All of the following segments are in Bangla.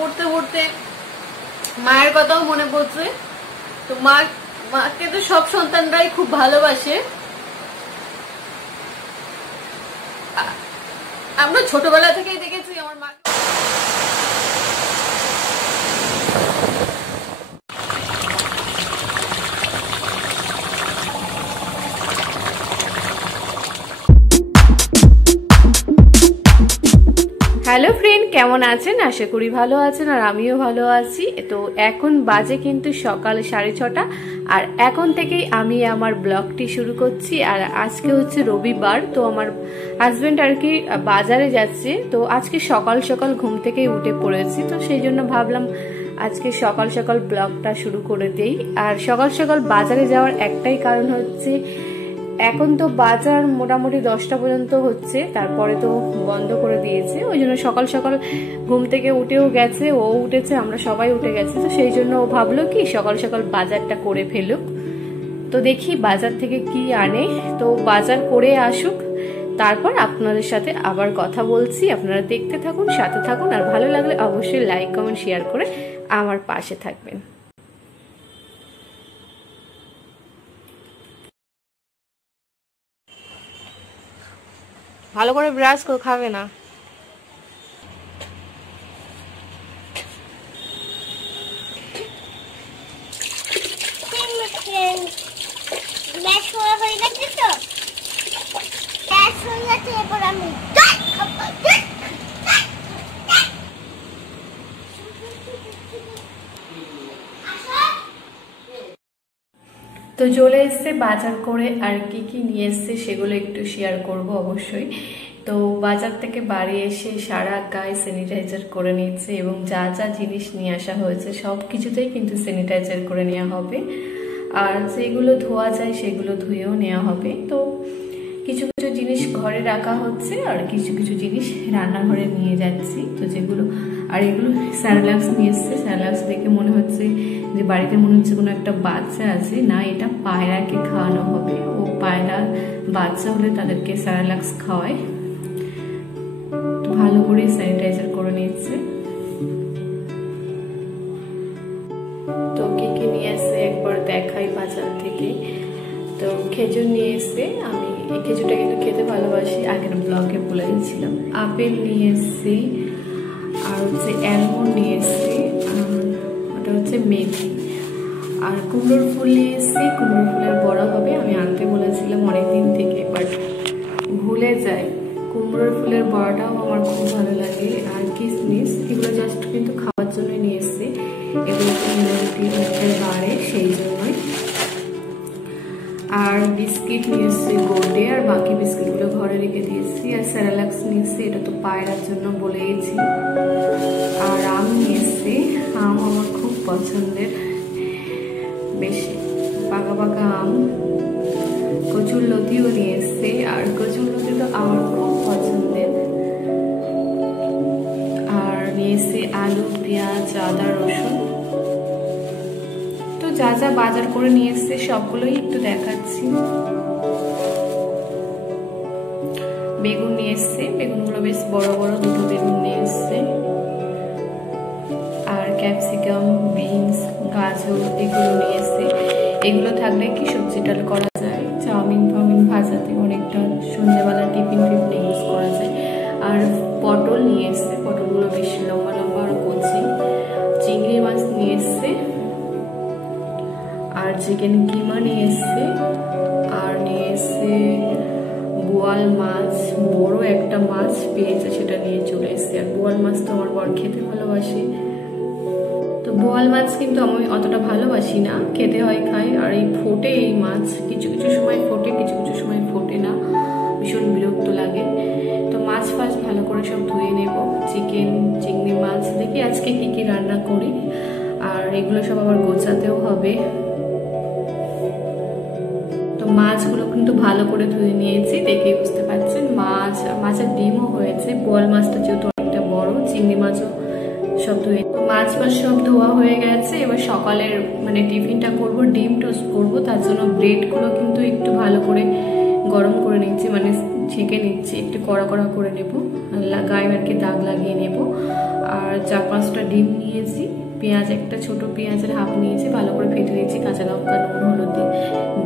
পড়তে পড়তে মায়ের কথাও মনে পড়ছে। তো মাকে তো সব সন্তানরাই খুব ভালোবাসে। আমরা ছোটবেলা থেকেই দেখেছি আমার মা। হ্যালো ফ্রেন্ড, কেমন আছেন? আশা করি ভালো আছেন, আর আমিও ভালো আছি। তো এখন বাজে কিন্তু সকাল 6:30, আর এখন থেকেই আমি আমার ব্লগটি শুরু করছি। আর আজকে হচ্ছে রবিবার, তো আমার হাজবেন্ড আর কি বাজারে যাচ্ছে। তো আজকে সকাল সকাল ঘুম থেকে উঠে পড়েছি, তো সেই জন্য ভাবলাম আজকে সকাল সকাল ব্লগটা শুরু করে দেই। আর সকাল সকাল বাজারে যাওয়ার একটাই কারণ হচ্ছে, এখন তো বাজার মোটামুটি 10টা পর্যন্ত হচ্ছে, তারপরে তো বন্ধ করে দিয়েছে। ওই জন্য সকাল সকাল ঘুম থেকে উঠেও গেছে, ও উঠেছে, আমরা সবাই উঠে গেছি। তো সেই জন্য ও ভাবলো কি সকাল সকাল বাজারটা করে ফেলুক। তো দেখি বাজার থেকে কি আনে। তো বাজার করে আসুক, তারপর আপনাদের সাথে আবার কথা বলছি। আপনারা দেখতে থাকুন, সাথে থাকুন, আর ভালো লাগলে অবশ্যই লাইক কমেন্ট শেয়ার করে আমার পাশে থাকবেন। ভালো করে ব্রাশ করে খাবে না। তো চলে এসছে বাজার করে, আর কি কি নিয়ে এসছে সেগুলো একটু শেয়ার করব অবশ্যই। তো বাজার থেকে বাড়ি এসে সারা গায়ে স্যানিটাইজার করে নিচ্ছে, এবং যা যা জিনিস নিয়ে আসা হয়েছে সব কিছুতেই কিন্তু স্যানিটাইজার করে নেওয়া হবে। আর যেগুলো ধোয়া যায় সেগুলো ধুয়েও নেওয়া হবে। তো কিছু কিছু জিনিস ঘরে রাখা হচ্ছে, আর কিছু কিছু জিনিস রান্নাঘরে নিয়ে যাচ্ছি। তো যেগুলো, আর এগুলো স্যারেলাক্স নিয়ে এসছে। স্যারেলাক্স দেখে মনে হচ্ছে যে বাড়িতে মনে হচ্ছে কোনো একটা বাচ্চা আছে। না, এটা পায়রাকে খাওয়ানো হবে। ও পায়রা বাচ্চা হলে তাদেরকে স্যারেলাক্স খাওয়ায়। তো ভালো করে স্যানিটাইজার করে নিচ্ছে। তো কি কি নিয়ে এসছে একবার দেখাই বাজার থেকে। তো খেজুর নিয়ে এসছে। আমি এই খেজুরটা কিন্তু খেতে ভালোবাসি, আগের ব্লগে বলে দিয়েছিলাম। আপেল নিয়ে এসছি, আর হচ্ছে অ্যালমন্ড নিয়ে এসছি, আর ওটা হচ্ছে মেথি। আর কুমড়োর ফুল নিয়ে এসছি। কুমড়োর ফুলের বড়া হবে, আমি আনতে বলেছিলাম অনেকদিন থেকে, বাট ভুলে যাই। কুমড়োর ফুলের বড়াটাও আমার খুব ভালো লাগে। আর কিশমিশ, এগুলো জাস্ট কিন্তু খাওয়ার জন্যই নিয়ে এসছি। এগুলো বাড়ে সেই জন্যই। আর বিস্কিট নিয়ে এসছি গোল্ডে, আর বাকি বিস্কিটগুলো ঘরে রেখে দিয়েছি। আর স্যারেলাক্স নিয়ে এসছি, এটা তো পায়রার জন্য বলেইছি। আর আম নিয়ে এসছি। আম আমার খুব পছন্দের, বেশি পাকা পাকা আম। কচুর লতিও নিয়ে এসছি, আর কচুর লতি তো আমার খুব পছন্দের। আর নিয়ে এসছি আলু, পেঁয়াজ, আদা, রসুন। তো যা যা বাজার করে নিয়ে এসছে সবগুলোই একটু দেখাচ্ছি। বেগুন নিয়ে এসছে, বেগুনগুলো বেশ বড় বড়, দুটো বেগুন নিয়ে এসছে। আর ক্যাপসিকাম, বিনস, গাজর এগুলো নিয়ে এসছে। এগুলো থাকলে কি সবজিটা করা যায়, চাউমিন ফাউমিন ভাজাতে অনেকটা সন্ধ্যেবেলা টিফিন ফিফিনে ইউজ করা যায়। আর পটল নিয়ে এসছে, পটলগুলো বেশ লম্বা লম্বা আর কচি। চিংড়ি মাছ নিয়ে এসছে, আর চিকেন কিমা নিয়ে এসছে। আর নিয়ে এসছে বোয়াল মাছ, বড় একটা মাছ পেয়েছে, সেটা নিয়ে চলে এসছে। আর বোয়াল মাছ তো আমার বর খেতে ভালোবাসে। তো বোয়াল মাছ কিন্তু আমি অতটা ভালোবাসি না, খেতে হয় খাই। আর এই ফোটে এই মাছ, কিছু কিছু সময় ফোটে, কিছু কিছু সময় ফোটে না, ভীষণ বিরক্ত লাগে। তো মাছ ফাছ ভালো করে সব ধুয়ে নেব। চিকেন, চিংড়ি মাছ, দেখি আজকে কি কি রান্না করি। আর এগুলো সব আবার গোছাতেও হবে। তো মাছগুলো কিন্তু ভালো করে ধুয়ে নিয়েছি, দেখেই বুঝতে পারছেন। মাছের ডিমও হয়েছে। বোয়াল মাছটা যেহেতু অনেকটা বড়, চিংড়ি মাছও সব ধুয়ে, মাছ ফাছ সব ধোয়া হয়ে গেছে। এবার সকালের টিফিনটা করব, ডিম টোস্ট করব। তার জন্য ব্রেডগুলো কিন্তু একটু ভালো করে গরম করে নিচ্ছি, মানে ছেঁকে নিচ্ছি, একটু কড়া কড়া করে নেব, গায়ে আর কি দাগ লাগিয়ে নেব। আর 4-5টা ডিম নিয়েছি, পেঁয়াজ একটা ছোট পেঁয়াজের হাফ নিয়েছি, ভালো করে ফেটে নিয়েছি, কাঁচা লঙ্কা নুন হলুদ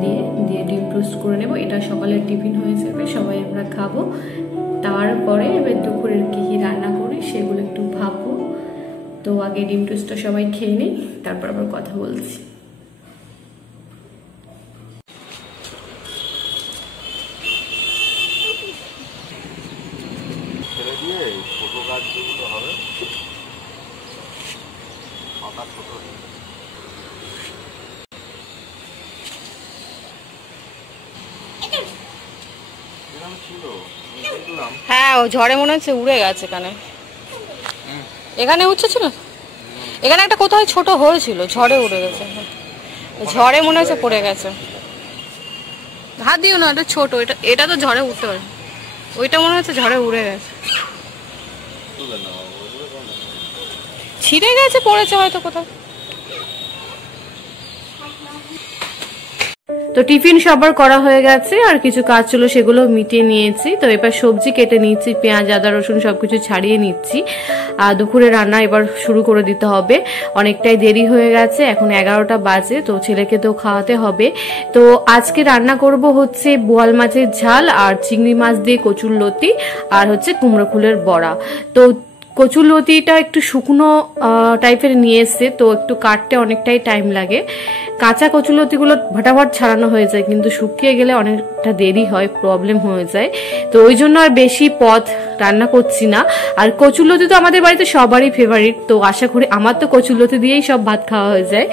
দিয়ে দিয়ে ডিম টোস্ট করে নেব। এটা সকালের টিফিন হয়ে যাবে, সবাই আমরা খাবো। তারপরে এবার দুপুরের কী কী রান্না করি সেগুলো একটু ভাববো। তো আগে ডিম টোস্টটা সবাই খেয়ে নিই, তারপর আবার কথা বলছি। হ্যাঁ, ও ঝড়ে মনে হচ্ছে উড়ে গেছে। এখানে উঠছে ছিল, এখানে একটা কোথাও ছোট হয়েছিল, ঝড়ে উড়ে গেছে। ঝড়ে মনে হচ্ছে পড়ে গেছে। হাত দিও না, এটা ছোট, এটা তো ঝড়ে উঠতে পারে, ওইটা মনে হচ্ছে ঝড়ে উড়ে গেছে, ছিঁড়ে গেছে, পড়েছে হয়তো কোথাও। তো টিফিন সবার করা হয়ে গেছে, আর কিছু কাজ ছিল সেগুলো মিটিয়ে নিয়েছি। তো এবার সবজি কেটে নিচ্ছি, পেঁয়াজ আদা রসুন সবকিছু ছাড়িয়ে নিচ্ছি। আর দুপুরে রান্না এবার শুরু করে দিতে হবে, অনেকটাই দেরি হয়ে গেছে, এখন 11টা বাজে। তো ছেলেকে তো খাওয়াতে হবে। তো আজকে রান্না করব হচ্ছে বোয়াল মাছের ঝাল আর চিংড়ি মাছ দিয়ে কচুরলতি, আর হচ্ছে কুমড়ো ফুলের বড়া। তো কচুরলতিটা একটু শুকনো টাইপের নিয়ে এসছে, তো একটু কাটতে অনেকটাই টাইম লাগে। কাঁচা কচুরলতিগুলো ফটাফট ছাড়ানো হয়ে যায়, কিন্তু শুকিয়ে গেলে অনেকটা দেরি হয়, প্রবলেম হয়ে যায়। তো ওই জন্য আর বেশি পদ রান্না করছি না। আর কচুরলতি তো আমাদের বাড়িতে সবারই ফেভারিট, তো আশা করি আমার তো কচুরলতি দিয়েই সব ভাত খাওয়া হয়ে যায়।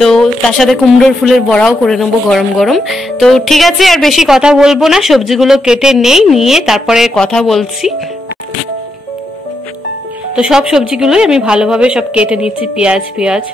তো তার সাথে কুমড়োর ফুলের বড়াও করে নেবো গরম গরম। তো ঠিক আছে, আর বেশি কথা বলবো না, সবজিগুলো কেটে নিয়ে তারপরে কথা বলছি। তো সব সবজিগুলোই আমি ভালোভাবে সব কেটে নিচ্ছি, পেঁয়াজ।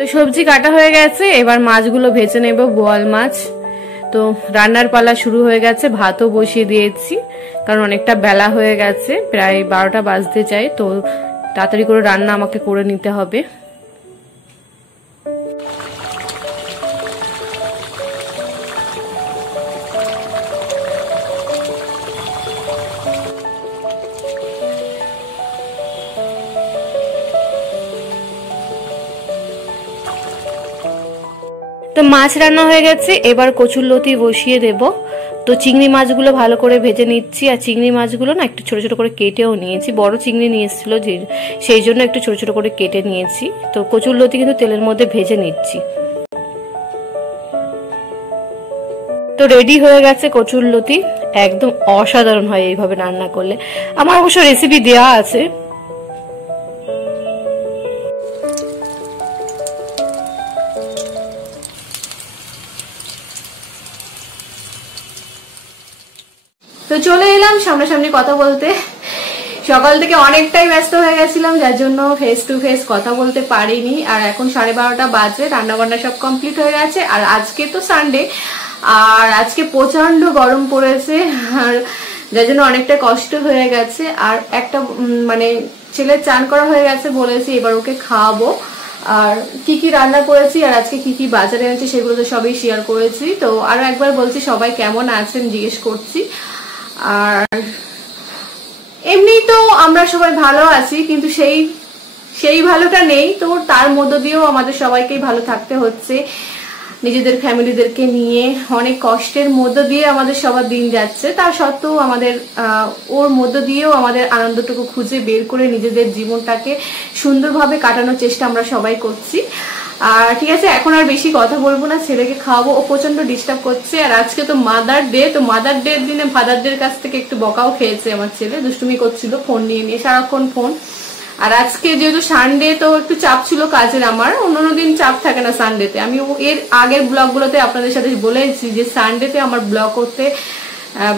তো সবজি কাটা হয়ে গেছে, এবার মাছগুলো ভেজে নেব, বোয়াল মাছ। তো রান্নার পালা শুরু হয়ে গেছে, ভাতও বসিয়ে দিয়েছি, কারণ অনেকটা বেলা হয়ে গেছে, প্রায় 12টা বাজতে যায়। তো তাড়াতাড়ি করে রান্না আমাকে করে নিতে হবে। তো মাছ রান্না হয়ে গেছে, এবার কচুরলতি বসিয়ে দেব। তো চিংড়ি মাছগুলো ভালো করে ভেজে নিচ্ছি, আর চিংড়ি মাছগুলো না একটু ছোট ছোট করে কেটেও নিয়েছি, বড় চিংড়ি নিয়ে এসেছিল সেই জন্য একটু ছোট ছোট করে কেটে নিয়েছি। তো কচুরলতি কিন্তু তেলের মধ্যে ভেজে নিচ্ছি। তো রেডি হয়ে গেছে কচুরলতি, একদম অসাধারণ হয় এইভাবে রান্না করলে। আমার অবশ্য রেসিপি দেওয়া আছে। তো চলে এলাম সামনাসামনি কথা বলতে। সকাল থেকে অনেকটাই ব্যস্ত হয়ে গেছিলাম, যার জন্য ফেস টু ফেস কথা বলতে পারিনি। আর এখন 12:30 বাজে, রান্না বান্না সব কমপ্লিট হয়ে গেছে। আর আজকে তো সানডে, আর আজকে প্রচন্ড গরম পড়েছে, আর যার জন্য অনেকটা কষ্ট হয়ে গেছে। আর একটা মানে ছেলে চান করা হয়ে গেছে, বলেছি এবার ওকে খাওয়াবো। আর কি কি রান্না করেছি আর আজকে কি কি বাজারে এনেছি সেগুলো তো সবই শেয়ার করেছি। তো আরো একবার বলছি, সবাই কেমন আছেন জিজ্ঞেস করছি। আর এমনি তো আমরা সবাই ভালো আছি, কিন্তু সেই ভালোটা নেই। তো তার মধ্য দিয়েও আমাদের সবাইকেই ভালো থাকতে হচ্ছে, নিজেদের ফ্যামিলিদেরকে নিয়ে অনেক কষ্টের মধ্য দিয়ে আমাদের সবার দিন যাচ্ছে। তা সত্ত্বেও আমাদের ওর মধ্য দিয়েও আমাদের আনন্দটুকু খুঁজে বের করে নিজেদের জীবনটাকে সুন্দরভাবে কাটানোর চেষ্টা আমরা সবাই করছি। আর ঠিক আছে, এখন আর বেশি কথা বলবো না, ছেলেকে খাওয়াবো, ও প্রচন্ড ডিস্টার্ব করছে। আর আজকে তো মাদার ডে, তো মাদার ডে এর দিনে ফাদারদের কাছ থেকে একটু বকাও খেয়েছে আমার ছেলে, দুষ্টুমি করছিল ফোন নিয়ে নিয়ে সারাক্ষণ ফোন। আর আজকে যেহেতু সানডে, তো একটু চাপ ছিল কাজের, আমার অন্যান্য দিন চাপ থাকে না সানডেতে। আমি এর আগের ব্লগগুলোতে আপনাদের সাথে বলেছি যে সানডেতে আমার ব্লগ করতে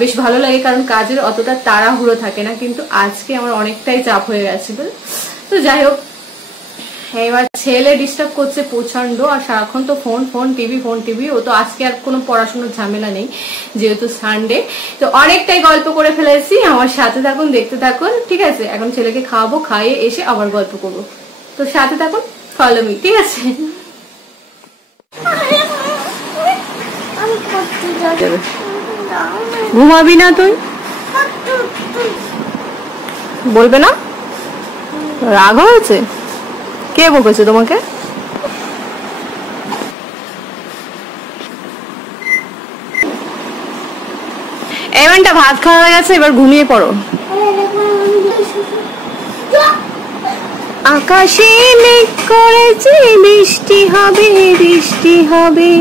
বেশ ভালো লাগে, কারণ কাজের অতটা তাড়াহুড়ো থাকে না, কিন্তু আজকে আমার অনেকটাই চাপ হয়ে গেছিল। তো যাই হোক, এবার ছেলে ডিস্টার্ব করছে প্রচন্ড, আর সারাক্ষণ তো phone phone TV phone TV. ও তো আজকে আর কোনো পড়াশোনার ঝামেলা নেই যেহেতু সানডে। তো অনেকটাই গল্প করে ফেলেছি, আমার সাথে থাকুন, দেখতে থাকুন, ঠিক আছে। এখন ছেলেকে খাওয়াবো, খাইয়ে এসে আবার গল্প করবো, তো সাথে থাকুন, ফলো মি, ঠিক আছে। ঘুমাবি না তুই? বলবে না? রাগ হয়েছে? কে বকেছে তোমাকে? এমনটা ভাত খাওয়া হয়ে গেছে, এবার ঘুমিয়ে পড়ো। আকাশে মেঘ করেছে বৃষ্টি হবে, বৃষ্টি হবে,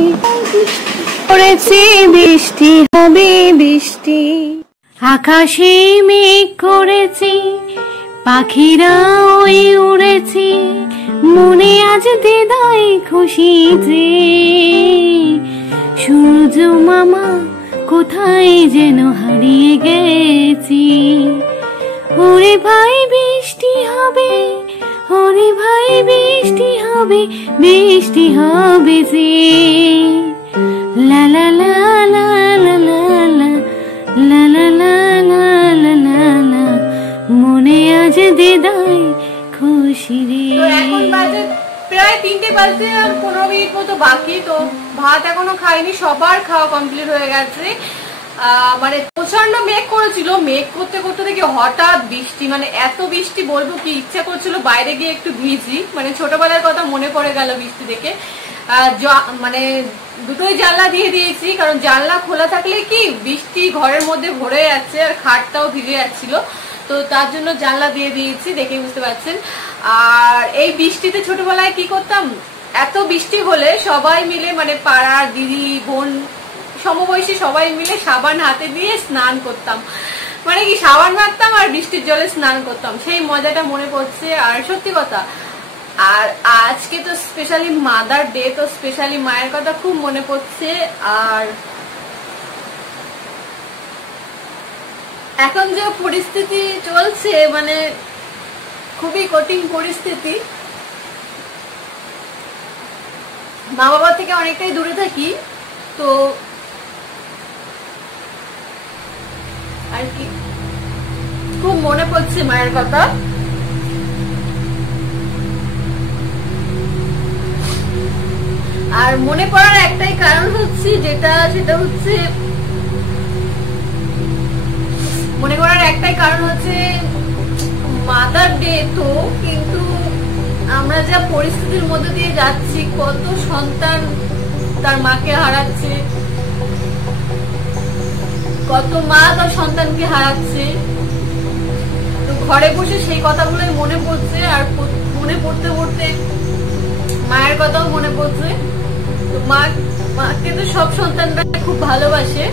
করেছে বৃষ্টি হবে, বৃষ্টি। আকাশে মেঘ করেছে, পাখিরা ওই উড়েছে, মনে আজ হৃদয় খুশি যে সূর্য মামা কোথায় যেন হারিয়ে গেছি। ওরে ভাই বৃষ্টি হবে, ওরে ভাই বৃষ্টি হবে, বৃষ্টি হবে যে লা লা লা লা লা লা লা লা লা লা লা লা লা লা, মনে আজ হৃদয় খুশি রে। তো এখন বাজে প্রায় 3টে বাজতে আর 15 মিনিট মতো বাকি। তো ভাত এখনো খাইনি, সবার খাওয়া কমপ্লিট হয়ে গেছে। মানে প্রচন্ড মেঘ করেছিল, মেঘ করতে করতে দেখি হঠাৎ বৃষ্টি, মানে এত বৃষ্টি বলবো কি, ইচ্ছা করছিল বাইরে গিয়ে একটু ভিজি, মানে ছোটবেলার কথা মনে পড়ে গেল বৃষ্টি দেখে। মানে দুটোই জানলা দিয়ে দিয়েছি, কারণ জানলা খোলা থাকলে কি বৃষ্টি ঘরের মধ্যে ভরে যাচ্ছে আর খাটটাও ভিজে যাচ্ছিল, তো তার জন্য জানলা দিয়ে দিয়েছি, দেখে বুঝতে পারছেন। আর এই বৃষ্টিতে ছোটবেলায় কি করতাম, এত বৃষ্টি হলে সবাই মিলে, মানে পাড়ার দিদি বোন সমবয়সী সবাই মিলে সাবান হাতে দিয়ে স্নান করতাম, মানে কি সাবান মাখতাম আর বৃষ্টির জলে স্নান করতাম, সেই মজাটা মনে পড়ছে। আর সত্যি কথা, আর আজকে তো স্পেশালি মাদার ডে, তো স্পেশালি মায়ের কথা খুব মনে পড়ছে। আর এখন যে পরিস্থিতি চলছে, মানে খুবই কঠিন পরিস্থিতি, মা বাবা থেকে অনেকটাই দূরে থাকি, তো আর কি খুব মনে পড়ছে মায়ের কথা। আর মনে পড়ার একটাই কারণ হচ্ছে সেটা হচ্ছে মনে করার একটাই কারণ হচ্ছে মাদার ডে। তো কিন্তু আমরা যা পরিস্থিতির মধ্যে দিয়ে যাচ্ছি, কত সন্তান তার মাকে হারাচ্ছে, কত মা তার সন্তানকে হারাচ্ছে, তো ঘরে বসে সেই কথাগুলোই মনে পড়ছে। আর মনে পড়তে পড়তে মায়ের কথাও মনে পড়ছে। তো মাকে তো সব সন্তানরা খুব ভালোবাসে।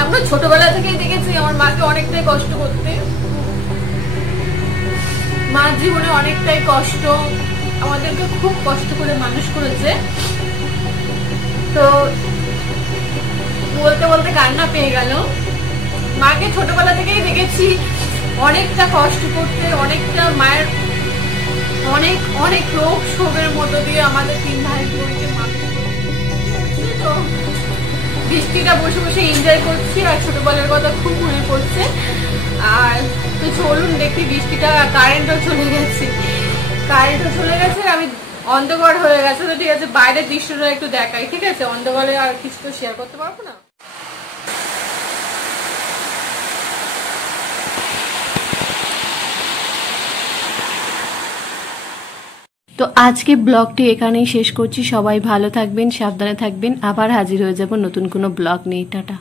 আমরা ছোটবেলা থেকেই দেখেছি আমার মাকে অনেকটাই কষ্ট করতে, মার জীবনে অনেকটাই কষ্ট, আমাদেরকে খুব কষ্ট করে মানুষ করেছে। তো বলতে বলতে কান্না পেয়ে গেল। মাকে ছোটবেলা থেকেই দেখেছি অনেকটা কষ্ট করতে, অনেকটা মায়ের অনেক অনেক রোগ শোকের মধ্য দিয়ে আমাদের 3 ভাই বোনকে মানুষ করছে। তো বৃষ্টিটা বসে বসে এনজয় করছি, আর ছোটবেলার কথা খুব মনে পড়ছে। আর তো চলুন দেখি বৃষ্টিটা, কারেন্টও চলে গেছে, আমি অন্ধকার হয়ে গেছে। তো ঠিক আছে, বাইরের দৃশ্যটা একটু দেখাই, ঠিক আছে, অন্ধকারে আর কিছু তো শেয়ার করতে পারবো না। তো আজকে ব্লগটি এখানেই শেষ করছি। সবাই ভালো থাকবেন, সাবধানে থাকবেন, আবার হাজির হয়ে যাব নতুন কোনো ব্লগ নিয়ে। টাটা।